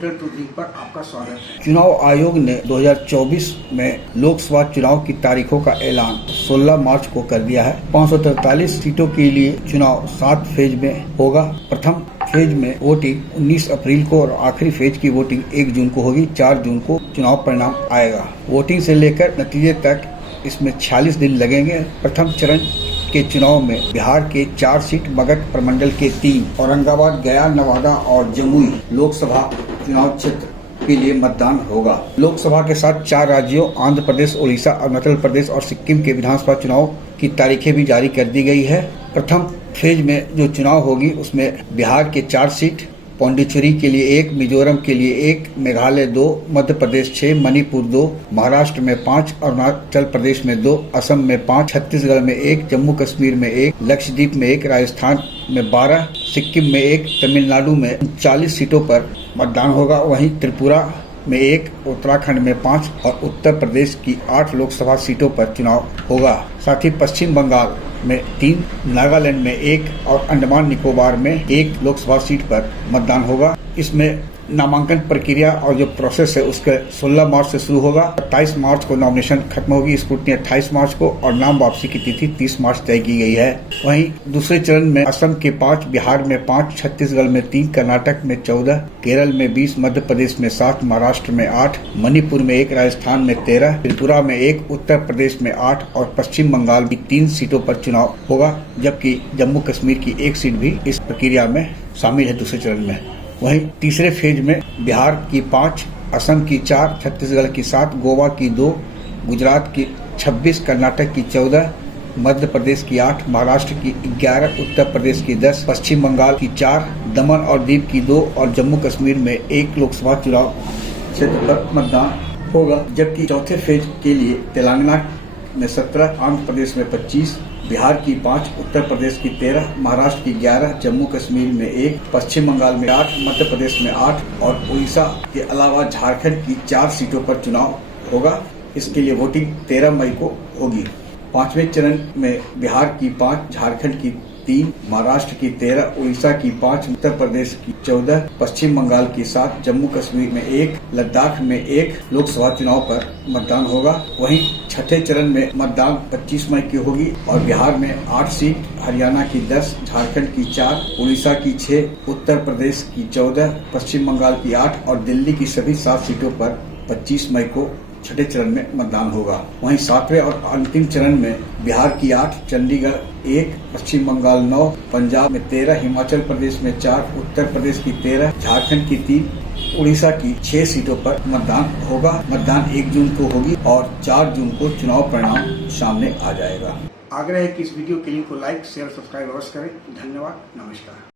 Computer tooting पर आपका स्वागत है। चुनाव आयोग ने 2024 में लोकसभा चुनाव की तारीखों का ऐलान 16 मार्च को कर दिया है। 543 सीटों के लिए चुनाव 7 फेज में होगा। प्रथम फेज में वोटिंग 19 अप्रैल को और आखिरी फेज की वोटिंग 1 जून को होगी। 4 जून को चुनाव परिणाम आएगा। वोटिंग से लेकर नतीजे तक इसमें 46 दिन लगेंगे। प्रथम चरण के चुनाव में बिहार के 4 सीट, मगध प्रमंडल के 3, औरंगाबाद, गया, नवादा और जमुई लोकसभा चुनाव क्षेत्र के लिए मतदान होगा। लोकसभा के साथ 4 राज्यों आंध्र प्रदेश, उड़ीसा, अरुणाचल प्रदेश और सिक्किम के विधानसभा चुनाव की तारीखें भी जारी कर दी गई है। प्रथम फेज में जो चुनाव होगी उसमें बिहार के 4 सीट, पौंडीचेरी के लिए 1, मिजोरम के लिए 1, मेघालय 2, मध्य प्रदेश 6, मणिपुर 2, महाराष्ट्र में 5, अरुणाचल प्रदेश में 2, असम में 5, छत्तीसगढ़ में 1, जम्मू कश्मीर में 1, लक्षद्वीप में 1, राजस्थान में 12, सिक्किम में 1, तमिलनाडु में 40 सीटों पर मतदान होगा। वहीं त्रिपुरा में 1, उत्तराखंड में 5 और उत्तर प्रदेश की 8 लोकसभा सीटों पर चुनाव होगा। साथ ही पश्चिम बंगाल में 3, नागालैंड में 1 और अंडमान निकोबार में 1 लोकसभा सीट पर मतदान होगा। इसमें नामांकन प्रक्रिया और जो प्रोसेस है उसके 16 मार्च से शुरू होगा। 27 मार्च को नॉमिनेशन खत्म होगी, स्क्रूटनी 28 मार्च को और नाम वापसी की तिथि 30 मार्च तय की गई है। वहीं दूसरे चरण में असम के 5, बिहार में 5, छत्तीसगढ़ में 3, कर्नाटक में 14, केरल में 20, मध्य प्रदेश में 7, महाराष्ट्र में 8, मणिपुर में 1, राजस्थान में 13, त्रिपुरा में 1, उत्तर प्रदेश में 8 और पश्चिम बंगाल की 3 सीटों पर चुनाव होगा, जबकि जम्मू कश्मीर की 1 सीट भी इस प्रक्रिया में शामिल है दूसरे चरण में। वहीं तीसरे फेज में बिहार की 5, असम की 4, छत्तीसगढ़ की 7, गोवा की 2, गुजरात की 26, कर्नाटक की 14, मध्य प्रदेश की 8, महाराष्ट्र की 11, उत्तर प्रदेश की 10, पश्चिम बंगाल की 4, दमन और दीव की 2 और जम्मू कश्मीर में 1 लोकसभा चुनाव क्षेत्र पर मतदान होगा। जबकि चौथे फेज के लिए तेलंगाना में 17, आंध्र प्रदेश में 25, बिहार की 5, उत्तर प्रदेश की 13, महाराष्ट्र की 11, जम्मू कश्मीर में 1, पश्चिम बंगाल में 8, मध्य प्रदेश में 8 और उड़ीसा के अलावा झारखंड की 4 सीटों पर चुनाव होगा। इसके लिए वोटिंग 13 मई को होगी। 5वें चरण में बिहार की 5, झारखंड की 3, महाराष्ट्र की 13, उड़ीसा की 5, उत्तर प्रदेश की 14, पश्चिम बंगाल की 7, जम्मू कश्मीर में 1, लद्दाख में 1 लोकसभा चुनाव पर मतदान होगा। वहीं छठे चरण में मतदान 25 मई की होगी और बिहार में 8 सीट, हरियाणा की 10, झारखंड की 4, उड़ीसा की 6, उत्तर प्रदेश की 14, पश्चिम बंगाल की 8 और दिल्ली की सभी 7 सीटों पर 25 मई को छठे चरण में मतदान होगा। वहीं 7वें और अंतिम चरण में बिहार की 8, चंडीगढ़ 1, पश्चिम बंगाल 9, पंजाब में 13, हिमाचल प्रदेश में 4, उत्तर प्रदेश की 13, झारखंड की 3, उड़ीसा की 6 सीटों पर मतदान होगा। मतदान 1 जून को होगी और 4 जून को चुनाव परिणाम सामने आ जाएगा। आग्रह है कि इस वीडियो के लिंक को लाइक, शेयर, सब्सक्राइब अवश्य करें। धन्यवाद, नमस्कार।